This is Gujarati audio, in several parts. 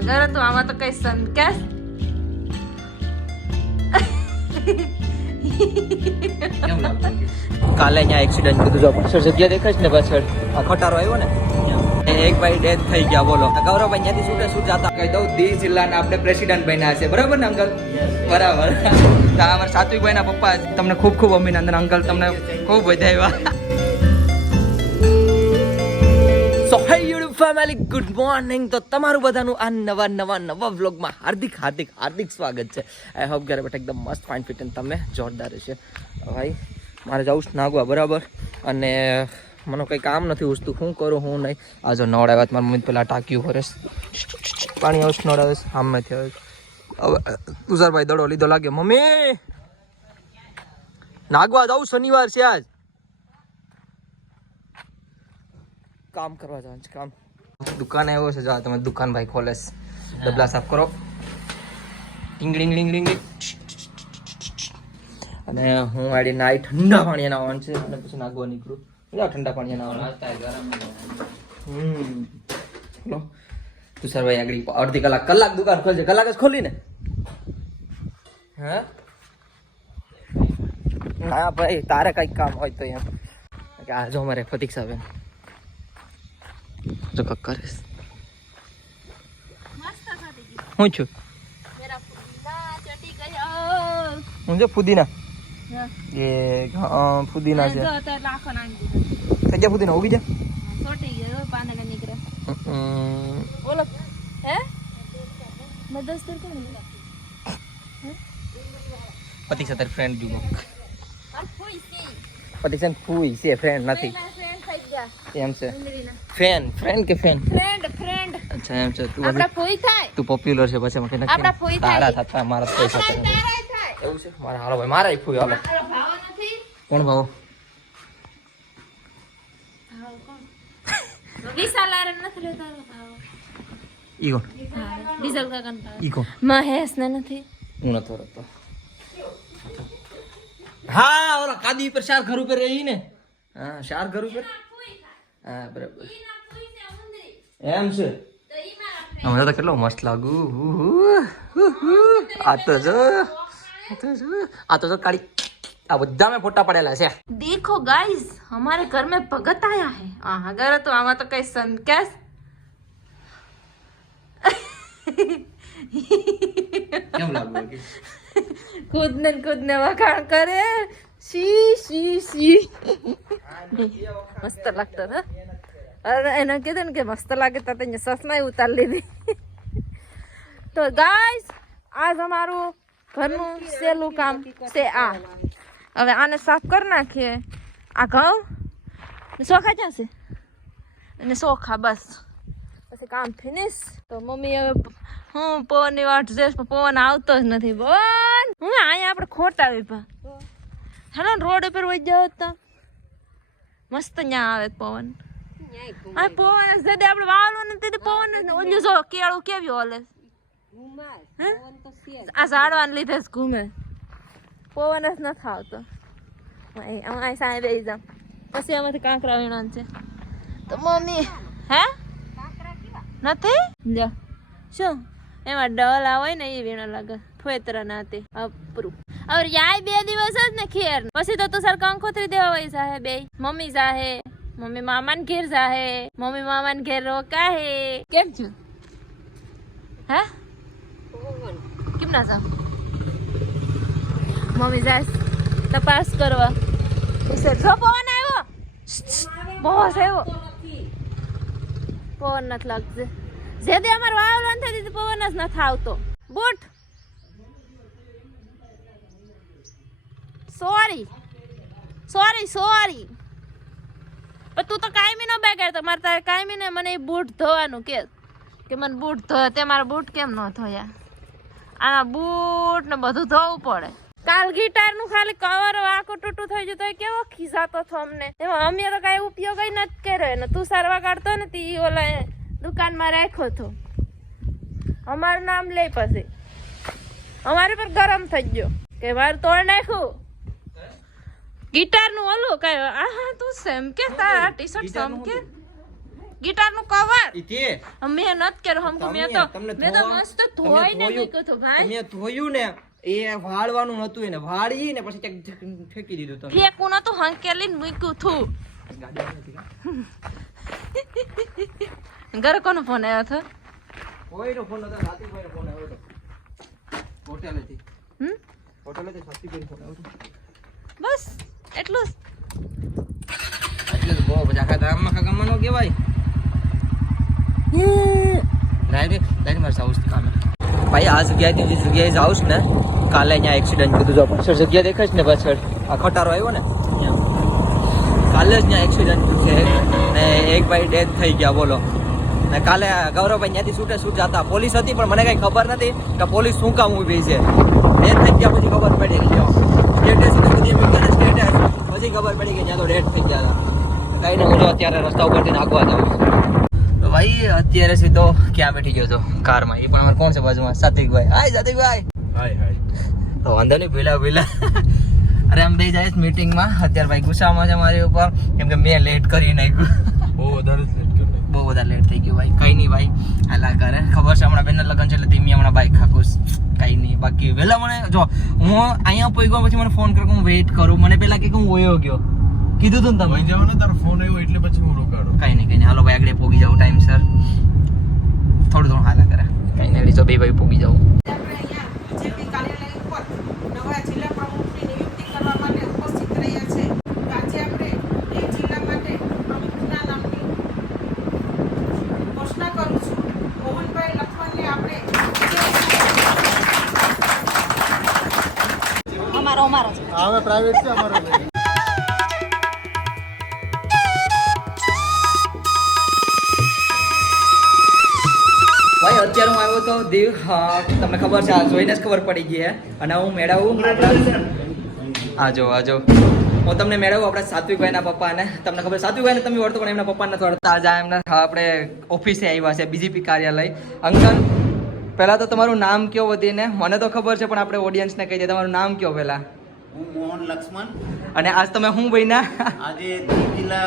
ઘરે તો આમાં તો કઈ સંકેસ કાલે અહીંયા એક્સિડન્ટ કીધું જો પાછળ જગ્યા દેખાય છે ને પાછળ આ ખટારો આવ્યો ને એક ભાઈ ડેથ થઈ ગયા બોલો ગૌરવભાઈ ત્યાંથી છૂટે છૂટ જતા કહી દઉં દીવ જિલ્લાના આપણે પ્રેસિડેન્ટ બન્યા છે બરાબર ને અંકલ બરાબર અમારા સાત્વિકભાઈ ના પપ્પા તમને ખૂબ ખૂબ અભિનંદન અંકલ તમને ખૂબ વધાવ્યા સો હે યુટ્યુબ ફેમિલી ગુડ મોર્નિંગ તો તમારું બધાનું આ નવા વ્લોગમાં હાર્દિક સ્વાગત છે આઈ હોપ ઘરે બેઠા એકદમ મસ્ત ફાઇન ફિટ અને તમે જોરદાર છે ભાઈ મારે જવું છે નાગવા બરાબર અને મને કંઈ કામ નથી ઉસતું શું કરું હું નહીં આ જો નળ આવ્યા મારી મમ્મી પેલા ટાંક્યું ફરે પાણી આવે નળ આવે સામેથી આવે હવે તુષારભાઈ દડો લીધો લાગે મમ્મી નાગવા જાઉં શનિવાર છે આજ કામ કરવા જવાનું છે કામ દુકાને આવ્યો છે જો તમે દુકાન ભાઈ ખોલે ડબલા સાફ કરો ટીંગલિંગ અને હું આડી નાઈ ઠંડા પાણી નાવાનું છે અને પછી નાગવા નીકળું ઠંડા પાણી નાવાનું તુષારભાઈ આગળ અડધી કલાક દુકાન ખોલશે કલાક જ ખોલી ને હા ના ભાઈ તારે કઈક કામ હોય તો એમ કે આ જો અમારે પ્રતીક્ષા બેન જો કક કરીશ હું છું હું જો પુદીના એ પુદીના છે થઈ ગયા પુદીના ઉગી જા પ્રતીક્ષા તારી ફ્રેન્ડ જુઓ પ્રતીક્ષા ફૂઈ છે ફ્રેન્ડ નથી એમ છે ફ્રેન્ડ કે ફેન અચ્છા એમ છે તું તું પોપ્યુલર છે પછી મને નક્કી તારા થતા મારા પૈસા એવું છે મારા હાલો ભાઈ મારા ફૂઈ હાલો કોણ ભાવ મહેશ ને નથી હું નતો રહેતો હા ઓલા કાદી પર શાર ઘર ઉપર રહી ને હા શાર ઘર ઉપર હા બરાબર એમ છે મને તો કેટલો મસ્ત લાગુ આ તો જો કાળી આ બધા મેં ફોટા પડેલા છે देखो गाइस हमारे घर में भगत आया है घरे तो आमा तो कई संकेस કેમ લાગુ खुद ने वखाण करे शी मस्त लगता था अरे एना कहते ने के मस्त लागे तो ससमा उतार लीधी तो गाइस आज हमारू घरનું સેલું કામ છે આ હવે આને સાફ કરી નાખીએ આ ઘઉં ચોખા ક્યાં છે અને ચોખા બસ પછી કામ ફિનિશ તો મમ્મી હવે હું પવનની વાટ જોઈશ પણ પવન આવતો જ નથી પવન હું અહીંયા આપણે ખોટા આવી પા હેલો રોડ ઉપર વહી જાવ તો મસ્ત ત્યાં આવે પવન આ પવન જડે આપણે વાળો ને તે પવન ઓલું જો કેળું કેવી ઓલે આ ઝાડવાને લીધે જ ઘૂમે પવન જ નથી આવતો અહીં સાહેબ બેસી જાવ પછી આમાંથી કાંકરા વીણા છે તો મમ્મી હે નથી જો શું એમાં ડલા હોય ને એ વીણા લાગે ફોતરા નાતે અપરું હવે યાય 2 દિવસ જ ને ખેર પછી તો તું સર કંકોત્રી દેવા વઈ જાહે બે મમ્મી જાહે મમ્મી મામાને ઘેર જાહે મમ્મી મામાને ઘેર રોકા હે કેમ છું હે કેમ ના જાવ મમ્મી જાય તપાસ કરવા જો પવન આવ્યો બહુ આવ્યો પવન નથી લાગશે જે દે અમાર વાવલો નથી પવન જ નથી આવતો બૂટ સોરી પણ તું તો કાયમી ન બેગાડ તો મારે તારે કાયમી ને મને બૂટ ધોવાનું કે મને બૂટ ધોયા તે મારા બૂટ કેમ ન ધોયા આના બૂટ ને બધું ધોવું પડે કાલ ગિટાર નું ખાલી કવર આખું તૂટું થઈ જતો કેવો ખીસાતો હતો અમને એમાં અમે તો કઈ ઉપયોગ નથી કર્યો ને તું સારવા કાઢતો ને તી ઓલા દુકાનમાં રાખ્યો હતો અમારું નામ લે પછી અમારી પર ગરમ થઈ ગયો કે મારે તોડ નાખ્યું ગિટાર નું ઓલું કઈ તું સેમ કે તારા ટી શર્ટ સમ કે ગિટાર નું કવર ઈ તે મેં નત કર્યો હમ મેં તો મસ્ત ધોઈને મૂક્યો તો ભાઈ તમે ધોયું ને એ વાળવાનું નતું એને વાળી ને પછી ક્યાંક ફેંકી દીધું તમે ફેંકું નતું હંકેલીને મૂક્યું થું ઘરે કોનો ફોન આવ્યો હતો કોઈનો ફોન નતો સાતીભાઈનો ફોન આવ્યો હતો હોટેલેથી હોટેલેથી સાતીભાઈનો ફોન આવ્યો હતો બસ એટલું જ એટલે તો બહુ બધા આખા ગામમાં નો કહેવાય લાઈન મારે સાઉસ કામ ભાઈ આ જગ્યાએથી જે જગ્યાએ જાઉં ને કાલે અહીંયા એક્સિડન્ટ કીધું જો પાછળ જગ્યા દેખાય ને પાછળ આ ખટારો આવ્યો ને કાલે જ ત્યાં એક્સિડન્ટ છે ને એક ભાઈ ડેથ થઈ ગયા બોલો ને કાલે ગૌરવભાઈ ત્યાંથી છૂટ જતા પોલીસ હતી પણ મને કઈ ખબર નથી કે પોલીસ શું કામ ઊભી છે ડેથ થઈ ગયા પછી ખબર પડી ગઈ સ્ટેટસ બધી સ્ટેટસ પછી ખબર પડી ગઈ ત્યાં તો ડેથ થઈ ગયા હતા કઈ ને હું અત્યારે રસ્તા ઉપરથી નાખવા જાઉં ભાઈ અત્યારે સીધો ક્યાં બેઠી ગયો હતો કારમાં એ પણ અમારે કોણ છે બાજુમાં સાત્વિકભાઈ હાય સાત્વિકભાઈ હાય તો વાંધો નહીં ભીલા અરે આમ બે જાય મીટિંગમાં અત્યારે ભાઈ ગુસ્સામાં છે મારી ઉપર કેમ કે મેં લેટ કરી નાખ્યું બહુ વધારે લેટ થઈ ગયું ભાઈ કઈ નહીં ભાઈ હાલા કરે ખબર છે હમણાં બેનના લગ્ન છે એટલે ધીમી હમણાં બાઈક ખાકુશ કઈ નહીં બાકી વહેલા મને જો હું અહીંયા પહોંચ્યો પછી મને ફોન કર્યો હું વેઇટ કરું મને પેલા કે હું વયો ગયો કીધું તું ને તમે જાવ ને તારો ફોન આવ્યો એટલે પછી હું રોકાડો કઈ નહીં હાલો ભાઈ આગળ પોગી જાવ ટાઈમ સર થોડું હાલા કરે કઈ નહીં જો બે ભાઈ પોગી જાવ અમારો છે હવે પ્રાઇવેટ છે અમારો ભાઈ અત્યારે હું આવ્યો તો દીવ તમને ખબર છે આ જોઈને જ ખબર પડી ગઈ છે અને હું મેળવું આજો હું તમને મેળવું આપણા સાત્વિકભાઈના પપ્પાને તમને ખબર સાત્વિકભાઈને તમે ઓળખો પણ એમના પપ્પાને નથી ઓળખતા આજે એમના આપણે ઓફિસે આવ્યા છે બીજેપી કાર્યાલય અંકલ પહેલા તો તમારું નામ કયો વધીને મને તો ખબર છે પણ આપણે ઓડિયન્સને કહી દે તમારું નામ કયો પહેલા હું મોહન લક્ષ્મણ અને આજ તમે હું બન્યા આજે જિલ્લા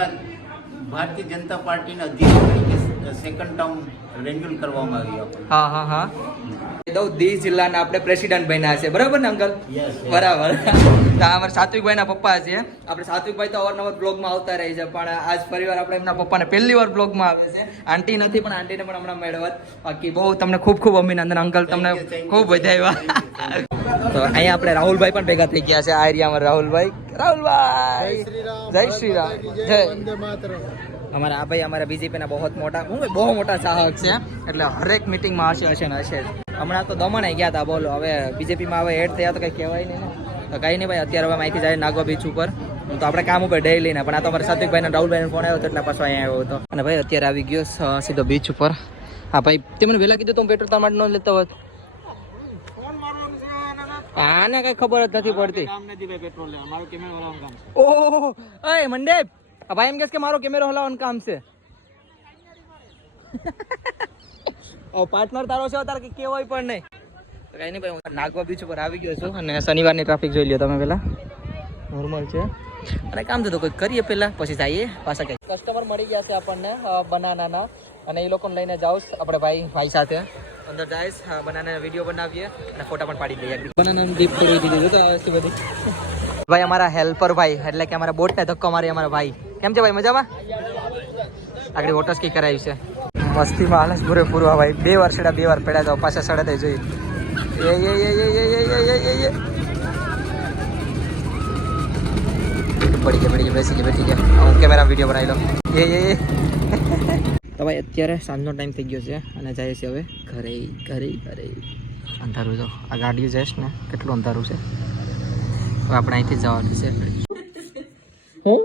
ભારતીય જનતા પાર્ટીના અધ્યક્ષ તરીકે સેકન્ડ ટર્મ રેન્યુઅલ કરવામાં આવ્યું આપણે હા દીવ જિલ્લાના આપણે પ્રેસિડેન્ટ બન્યા છે બરાબર ને અંકલ બરાબર તો અમારા સાત્વિકભાઈના પપ્પા છે આપણે સાત્વિકભાઈ તો અવારનવાર બ્લોગમાં આવતા રહે છે પણ આજ ફરીવાર આપણે એમના પપ્પાને પહેલી વાર બ્લોગમાં આવે છે આંટી નથી પણ આંટીને પણ હમણાં મેળવત બાકી બહુ તમને ખૂબ અભિનંદન અંકલ તમને ખૂબ વધાવ્યા તો અહીંયા આપણે રાહુલભાઈ પણ ભેગા થઈ ગયા છે આ એરિયામાં રાહુલભાઈ જય શ્રી રામ જય અમારા આ ભાઈ અમારા બીજેપીના બહુ મોટા ચાહક છે એટલે હરેક મિટિંગમાં હશે હમણાં તો દમણ ગયા હતા બોલો હવે બીજેપીમાં હવે એડ થયા તો કઈ કહેવાય નહીં તો કઈ નહીં ભાઈ અત્યારે હવે અહીંથી જાય નાગવા બીચ ઉપર તો આપણે કામ ઉપર ડેલી ને પણ આ તો અમારા સાત્વિકભાઈ રાહુલભાઈ ફોન આવ્યો હતો એટલે પાછો અહીંયા આવ્યો હતો અને ભાઈ અત્યારે આવી ગયો સીધો બીચ ઉપર હા ભાઈ તે મને વહેલા કીધું તો પેટ્રોલ તમારે ન લેતો હોત આને કઈ ખબર જ નથી પડતી ઓહ એ મંડેપ ભાઈ એમ કે મારો કેમેરો હલાવવાનું કામ છે પાર્ટનર તારો છે તારે કે કેવાય પણ નહીં તો કઈ નહીં ભાઈ હું નાગવા બીચ ઉપર આવી ગયો છું અને શનિવારની ટ્રાફિક જોઈ લ્યો તમે પેલા નોર્મલ છે અને કામ થતું કોઈ કરીએ પેલા પછી જઈએ પાછા કઈ કસ્ટમર મળી ગયા છે આપણને બનાનાના અને એ લોકોને લઈને જાઉં આપણે ભાઈ સાથે અંદર જઈશ બનાના વિડીયો બનાવીએ અને ફોટા પણ પાડી દઈએ બનાનાની જીપ કરી દીધી તો બધી ભાઈ અમારા હેલ્પર ભાઈ એટલે કે અમારા બોટને ધક્કો મારી અમારા ભાઈ કેમ છે ભાઈ મજામાં આગળ વોટર સ્કી કરાવ્યું છે મસ્તીમાં હાલસ પૂરેપૂરું આ ભાઈ 2 વાર સડા 2 વાર પડ્યા તો પાછા સડે જોઈ પડી ગયા બેસી ગયા હું કેમેરા વિડીયો બનાવી લો તો ભાઈ અત્યારે સાંજનો ટાઈમ થઈ ગયો છે અને જાય છે હવે ઘરે અંધારું જો આ ગાડી જઈશ ને કેટલું અંધારું છે હવે આપણે અહીંથી જવાનું છે હું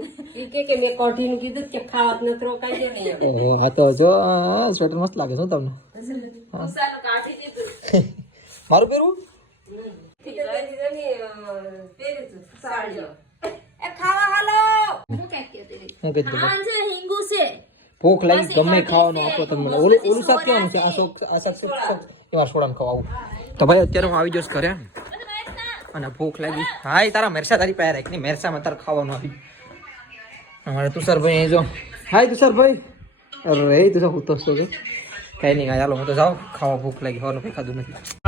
કે મેં કોઠીનું કીધું કે ખાવા ન રોકાઈ જાય ને ઓહો હા તો જો સ્વેટર મસ્ત લાગે છે તમને મારું પહેરવું હું કીધું ભૂખ લાગી ગમે ખાવાનું આપો તમને ઓલું શાક કેવાનું છે આ શાક એમાં સોડાને ખવાવું તો ભાઈ અત્યારે હું આવી જઈશ ઘરે અને ભૂખ લાગી હા તારા મેરસા તારી પાસે રાખ નહીં મેરસામાં તારે ખાવાનું આવી અમારે તુષારભાઈ અહીં જો હાય તુષારભાઈ અરે તું શું તો કઈ નહીં ચાલો હું તો જાઉં ખાવા ભૂખ લાગી હોવાનું કંઈ ખાધું નથી